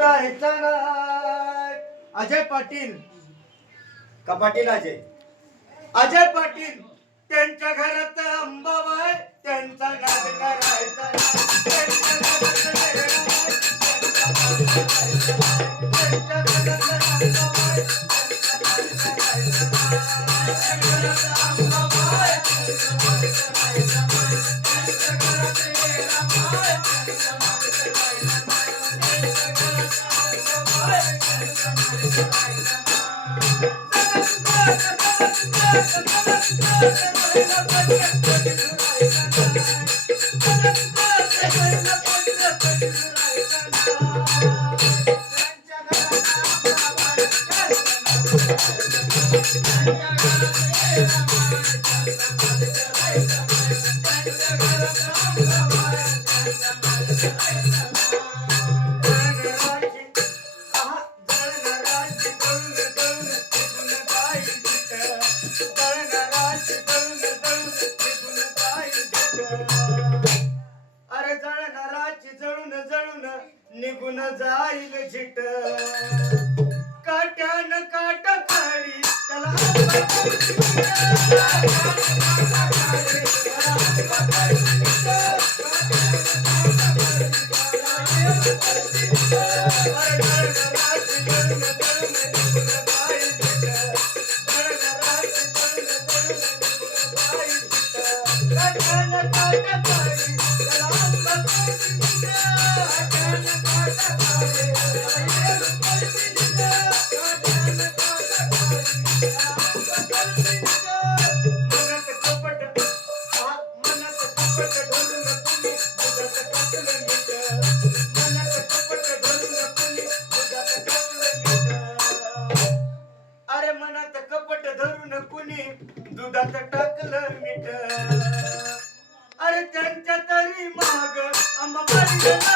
राहायचा नाही. अजय पाटील का पाटील अजय? अजय पाटील त्यांच्या घरात अंबाबाई त्यांचा नाद करायचा नाही. त्यांच्या घरात लेकराबाई, त्यांचा नाद करायचा नाही. त्यांच्या घरात अंबाबाई, त्यांचा नाद करायचा नाही. त्यांच्या घरात अंबाबाई, त्यांचा नाद करायचा नाही. त्यांच्या घरात लेकराबाई, त्यांचा नाद करायचा नाही. त्यांच्या घरात अंबाबाई, त्यांचा नाद करायचा अरे जळणाराची जळून जळून निघून जाईल झिट काट्यान काट काढी त्याला अरे मनात कपट धरून कुणी दुधात टाकलं मीठ अरे त्यांच्या तरी माग अंबाबाई